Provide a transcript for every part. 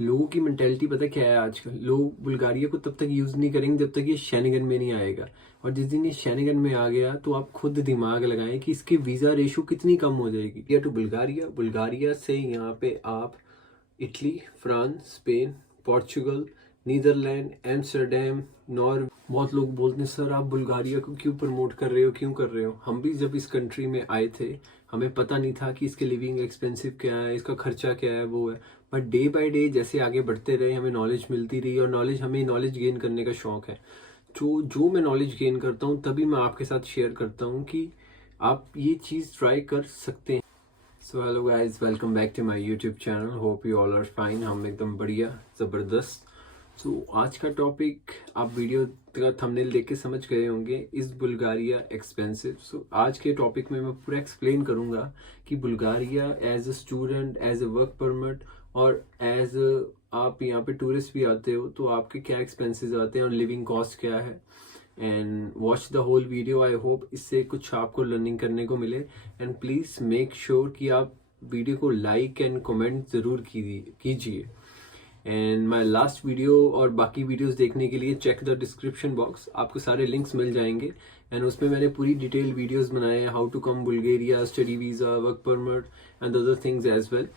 लोगों की मेंटेलिटी पता क्या है आजकल। लोग बुल्गारिया को तब तक यूज नहीं करेंगे जब तक ये शेनिगन में नहीं आएगा। और जिस दिन ये शेनिगन में आ गया तो आप खुद दिमाग लगाएं कि इसकी वीजा रेशो कितनी कम हो जाएगी। या टू बुल्गारिया, बुल्गारिया से यहाँ पे आप Italy, France, Spain, Portugal, Netherland, Amsterdam, Norway. बहुत लोग बोलते हैं सर आप बुल्गारिया को क्यों प्रमोट कर रहे हो, क्यों कर रहे हो। हम भी जब इस कंट्री में आए थे हमें पता नहीं था कि इसके लिविंग एक्सपेंसिव क्या है, इसका खर्चा क्या है, वो है। बट डे बाय डे जैसे आगे बढ़ते रहे हमें नॉलेज मिलती रही, और हमें नॉलेज गेन करने का शौक है। जो मैं नॉलेज गेन करता हूँ तभी मैं आपके साथ शेयर करता हूँ कि आप ये चीज़ ट्राई कर सकते हैं। So hello guys, welcome back to my YouTube channel. Hope you all are fine. हम एकदम बढ़िया, ज़बरदस्त। सो आज का टॉपिक आप वीडियो का थंबनेल देख के समझ गए होंगे, इज़ बुल्गारिया एक्सपेंसिव। सो आज के टॉपिक में मैं पूरा एक्सप्लेन करूँगा कि Bulgaria as a student, as a work permit और एज आप यहाँ पे टूरिस्ट भी आते हो तो आपके क्या एक्सपेंसेस आते हैं और लिविंग कॉस्ट क्या है। And watch the whole video. I hope इससे कुछ आपको लर्निंग करने को मिले। एंड प्लीज़ मेक श्योर कि आप वीडियो को लाइक एंड कमेंट ज़रूर कीजिए। एंड माय लास्ट वीडियो और बाकी वीडियोस देखने के लिए चेक द डिस्क्रिप्शन बॉक्स, आपको सारे लिंक्स मिल जाएंगे। एंड उसमें मैंने पूरी डिटेल वीडियोस बनाए हैं, how to come Bulgaria, study visa, work permit and other things as well.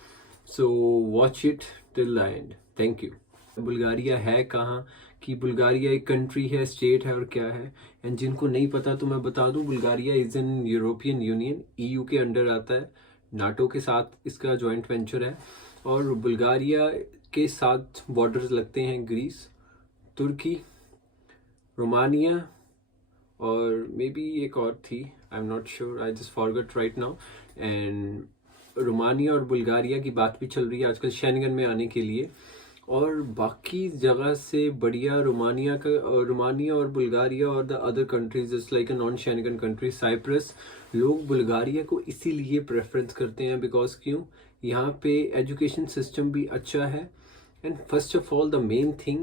So watch it till the end. Thank you. Bulgaria है कहाँ, कि बुल्गारिया एक कंट्री है, स्टेट है और क्या है। एंड जिनको नहीं पता तो मैं बता दूं, Bulgaria is in European union, EU के अंडर आता है। नाटो के साथ इसका जॉइंट वेंचर है। और बुल्गारिया के साथ बॉर्डर्स लगते हैं ग्रीस, तुर्की, रोमानिया और मे बी एक और थी, I am not sure, I just forgot right now. And Romania और बुल्गारिया की बात भी चल रही है आजकल शेंगन में आने के लिए। और बाकी जगह से बढ़िया रोमानिया और बुल्गारिया और the other countries just like a non Schengen country Cyprus, लोग बुल्गारिया को इसीलिए प्रेफरेंस करते हैं बिकॉज क्यों, यहाँ पे एजुकेशन सिस्टम भी अच्छा है। And first of all the main thing,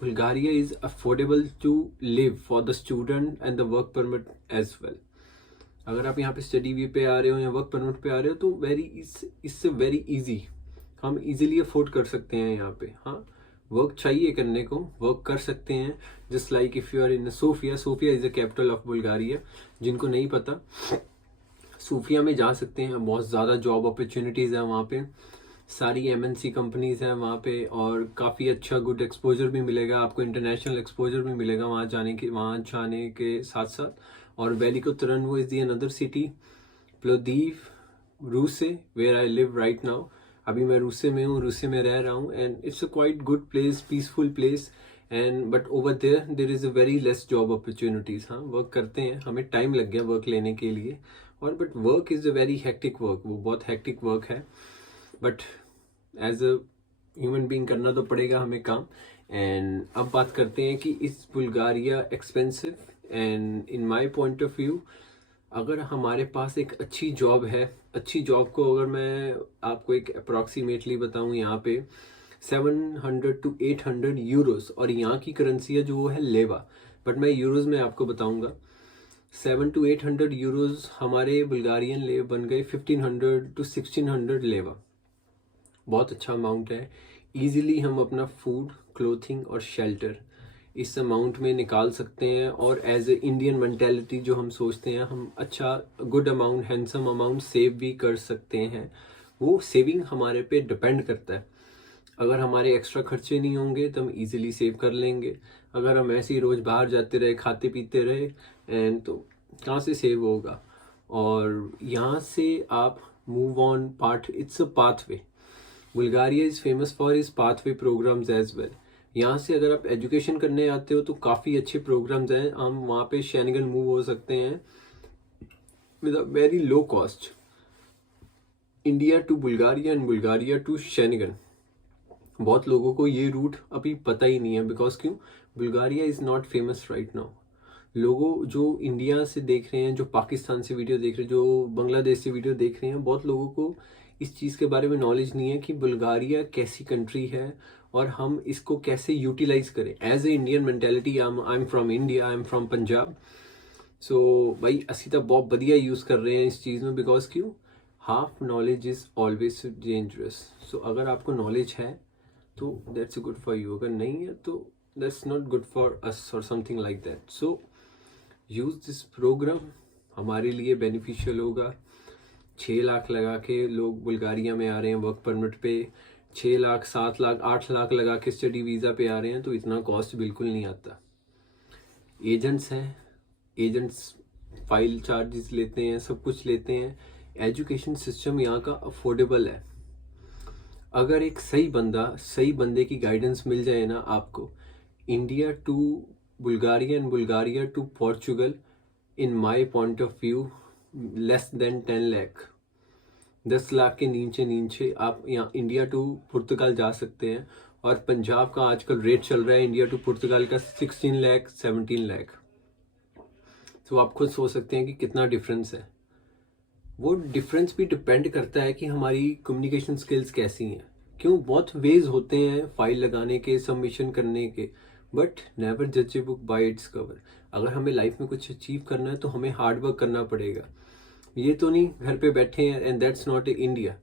Bulgaria is affordable to live for the student and the work permit as well. अगर आप यहाँ पे स्टडी वी पे आ रहे हो या वर्क परमिट पे आ रहे हो तो इससे वेरी इजी, हम इजीली अफोर्ड कर सकते हैं यहाँ पे। हाँ, वर्क चाहिए करने को, वर्क कर सकते हैं। Just like if you are in Sofia, Sofia is the capital of Bulgaria. जिनको नहीं पता, सोफिया में जा सकते हैं, बहुत ज़्यादा जॉब अपॉर्चुनिटीज़ है वहाँ पे, सारी एमएनसी कंपनीज हैं वहाँ पे, और काफ़ी अच्छा गुड एक्सपोजर भी मिलेगा आपको, इंटरनेशनल एक्सपोजर भी मिलेगा वहाँ जाने के साथ साथ। और Veliko Tarnovo is the another city, Plovdiv Ruse where I live right now. अभी मैं रूसे में हूँ, रूसे में रह रहा हूँ। And it's a quite good place, peaceful place. And but over there is a very less job opportunities. हाँ, वर्क करते हैं, हमें टाइम लग गया वर्क लेने के लिए। और but work is a very hectic work, वो बहुत हेक्टिक वर्क है। But as a human being करना तो पड़ेगा हमें काम। एंड अब बात करते हैं कि इस Bulgaria expensive. And in my point of view, अगर हमारे पास एक अच्छी जॉब है, अच्छी जॉब को अगर मैं आपको एक अप्रॉक्सीमेटली बताऊं, यहाँ पे 700 to 800 यूरोस, और यहाँ की करेंसी है जो वो है लेवा, बट मैं यूरोस में आपको बताऊंगा। 700 to 800 यूरोस हमारे बुल्गारियन लेव बन गए 1500 to 1600 लेवा। बहुत अच्छा अमाउंट है। ईजिली हम अपना फूड, क्लोथिंग और शेल्टर इस अमाउंट में निकाल सकते हैं। और एज ए इंडियन मेंटेलिटी जो हम सोचते हैं, हम अच्छा good amount, handsome amount save भी कर सकते हैं। वो सेविंग हमारे पे डिपेंड करता है। अगर हमारे एक्स्ट्रा खर्चे नहीं होंगे तो हम इजीली सेव कर लेंगे। अगर हम ऐसे ही रोज़ बाहर जाते रहे, खाते पीते रहे, एंड तो कहाँ से सेव होगा। और यहाँ से आप move on part, it's a pathway. Bulgaria is famous for is pathway programs as well. यहाँ से अगर आप एजुकेशन करने आते हो तो काफ़ी अच्छे प्रोग्राम्स हैं, हम वहाँ पे शेंगन मूव हो सकते हैं with a very low cost. India to Bulgaria and Bulgaria to Schengen, बहुत लोगों को ये रूट अभी पता ही नहीं है बिकॉज क्यों, Bulgaria is not famous right now. लोगों जो इंडिया से देख रहे हैं, जो पाकिस्तान से वीडियो देख रहे हैं, जो बांग्लादेश से वीडियो देख रहे हैं, बहुत लोगों को इस चीज़ के बारे में नॉलेज नहीं है कि बुल्गारिया कैसी कंट्री है और हम इसको कैसे यूटिलाइज करें। As a Indian mentality, I am from India, I am from Punjab. So भाई असी तो बहुत बढ़िया यूज़ कर रहे हैं इस चीज़ में बिकॉज क्यों, half knowledge is always dangerous. So अगर आपको नॉलेज है तो दैट्स गुड फॉर यू, अगर नहीं है तो that's not good for us और something like that. So use this programme, हमारे लिए बेनिफिशियल होगा। 6 लाख लगा के लोग बुल्गारिया में आ रहे हैं वर्क परमिट पे, 6 लाख 7 लाख 8 लाख लगा के स्टडी वीज़ा पे आ रहे हैं, तो इतना कॉस्ट बिल्कुल नहीं आता। एजेंट्स हैं, एजेंट्स फाइल चार्जेस लेते हैं, सब कुछ लेते हैं। एजुकेशन सिस्टम यहाँ का अफोर्डेबल है। अगर एक सही बंदे की गाइडेंस मिल जाए ना आपको, India to Bulgaria and Bulgaria to Portugal, in my point of view less than 10 lakh, 10 lakh के नीचे आप यहाँ इंडिया टू पुर्तगाल जा सकते हैं। और पंजाब का आजकल रेट चल रहा है इंडिया टू पुर्तगाल का 16 लाख 17 लाख। तो आप खुद सोच सकते हैं कि कितना डिफरेंस है। वो डिफरेंस भी डिपेंड करता है कि हमारी कम्युनिकेशन स्किल्स कैसी हैं। क्यों, बहुत वेज होते हैं फाइल लगाने के, सबमिशन करने के, बट नेवर जज a book by its cover. अगर हमें लाइफ में कुछ अचीव करना है तो हमें हार्ड वर्क करना पड़ेगा। ये तो नहीं घर पे बैठे हैं, एंड दैट्स नॉट इंडिया।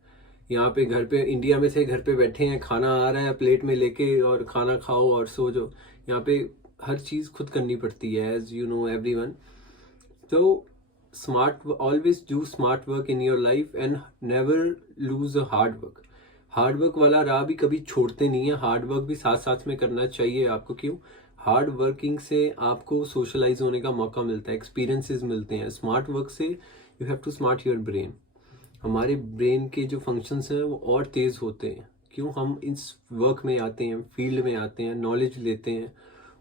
यहाँ पे घर पे, इंडिया में से घर पे बैठे हैं, खाना आ रहा है प्लेट में लेके और खाना खाओ और सो जाओ। यहाँ पे हर चीज़ खुद करनी पड़ती है, एज यू नो एवरीवन। तो smart, always do smart work in your life and never lose a hard work. Hard work वाला राह भी कभी छोड़ते नहीं है, हार्ड वर्क भी साथ साथ में करना चाहिए आपको। क्यों, हार्ड वर्किंग से आपको सोशलाइज होने का मौका मिलता है, एक्सपीरियंसेस मिलते हैं। स्मार्ट वर्क से you have to smart your brain. हमारे ब्रेन के जो फंक्शंस हैं वो और तेज़ होते हैं। क्यों, हम इस वर्क में आते हैं, फील्ड में आते हैं, नॉलेज लेते हैं।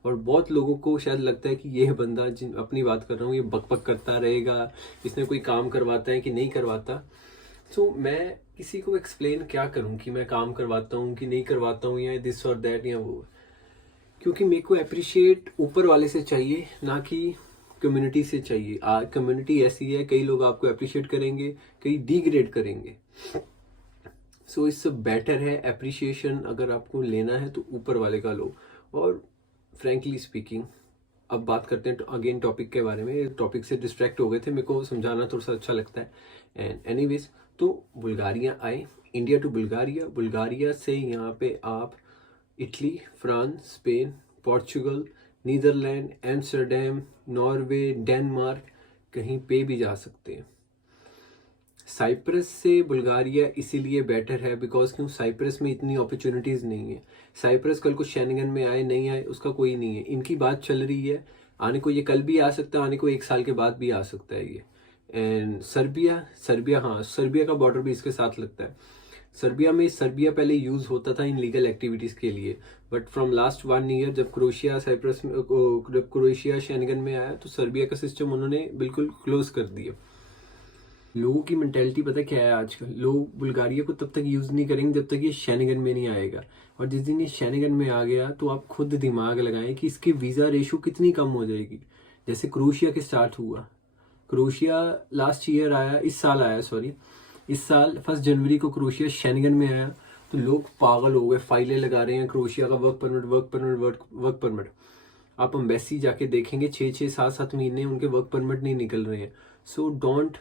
और बहुत लोगों को शायद लगता है कि यह बंदा, जिन अपनी बात कर रहा हूँ, ये बक करता रहेगा, इसने कोई काम करवाता है कि नहीं करवाता। तो मैं किसी को एक्सप्लेन क्या करूँ कि मैं काम करवाता हूँ कि नहीं करवाता हूँ, या दिस और दैट या वो। क्योंकि मेरे को अप्रिशिएट ऊपर वाले से चाहिए, ना कि कम्युनिटी से चाहिए। कम्युनिटी ऐसी है, कई लोग आपको अप्रिशिएट करेंगे, कई डिग्रेड करेंगे। सो इससे बेटर है अप्रिशिएशन अगर आपको लेना है तो ऊपर वाले का लो। और फ्रैंकली स्पीकिंग, अब बात करते हैं अगेन टॉपिक के बारे में। टॉपिक से डिस्ट्रैक्ट हो गए थे, मेरे को समझाना थोड़ा सा अच्छा लगता है। एंड एनीवेज, तो बुल्गारिया आए, इंडिया टू बुल्गारिया, बुल्गारिया से यहाँ पे आप Italy, France, Spain, Portugal, Netherland, Amsterdam, Norway, Denmark, कहीं पे भी जा सकते हैं। साइप्रस से बुल्गारिया इसीलिए बेटर है बिकॉज क्यों, साइप्रस में इतनी अपॉर्चुनिटीज़ नहीं है। साइप्रस कल को शेंगन में आए नहीं आए उसका कोई नहीं है, इनकी बात चल रही है आने को। ये कल भी आ सकता है, आने को 1 साल के बाद भी आ सकता है ये। एंड सर्बिया हाँ, सर्बिया का बॉर्डर भी इसके साथ लगता है। सर्बिया पहले यूज़ होता था इन लीगल एक्टिविटीज़ के लिए, बट फ्रॉम लास्ट 1 ईयर जब क्रोएशिया शेंगन में आया तो सर्बिया का सिस्टम उन्होंने बिल्कुल क्लोज कर दिया। लोगों की मेंटेलिटी पता क्या है आजकल, लोग बुल्गारिया को तब तक यूज़ नहीं करेंगे जब तक ये शेंगन में नहीं आएगा। और जिस दिन ये शेंगन में आ गया तो आप खुद दिमाग लगाएं कि इसकी वीज़ा रेशो कितनी कम हो जाएगी। जैसे क्रोएशिया के स्टार्ट हुआ, क्रोएशिया लास्ट ईयर आया, इस साल 1 जनवरी को क्रोएशिया शेंगन में आया तो लोग पागल हो गए, फाइलें लगा रहे हैं क्रोएशिया का वर्क परमिट। आप एम्बेसी जाके देखेंगे 6-6, 7-7 महीने उनके वर्क परमिट नहीं निकल रहे हैं। So don't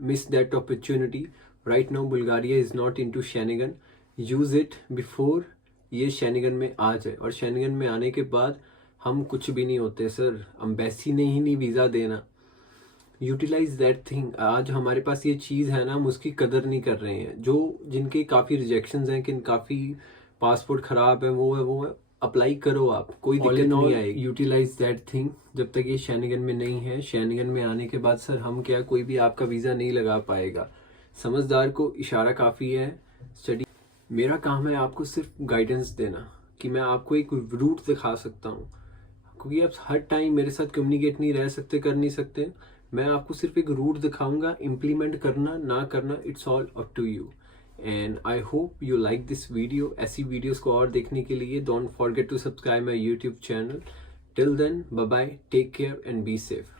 miss that opportunity. Right now Bulgaria is not into Schengen. Use it before ये Schengen में आ जाए। और Schengen में आने के बाद हम कुछ भी नहीं होते सर, एम्बेसी ने ही नहीं वीज़ा देना। Utilise that thing. आज हमारे पास ये चीज़ है ना, हम उसकी कदर नहीं कर रहे हैं। जिनके काफ़ी रिजेक्शंस हैं, कि काफ़ी पासपोर्ट ख़राब है, वो है, अप्लाई करो आप, कोई दिक्कत नहीं आएगी। यूटिलाइज दैट थिंग जब तक ये शेंगन में नहीं है। शेंगन में आने के बाद सर हम क्या, कोई भी आपका वीज़ा नहीं लगा पाएगा। समझदार को इशारा काफ़ी है। स्टडी, मेरा काम है आपको सिर्फ गाइडेंस देना, कि मैं आपको एक रूट दिखा सकता हूँ। क्योंकि आप हर टाइम मेरे साथ कम्युनिकेट नहीं रह सकते, कर नहीं सकते। मैं आपको सिर्फ एक रूट दिखाऊंगा, इम्प्लीमेंट करना ना करना it's all up to you. And I hope you like this video. ऐसी वीडियोस को और देखने के लिए don't forget to subscribe my YouTube channel. Till then, bye bye, take care and be safe.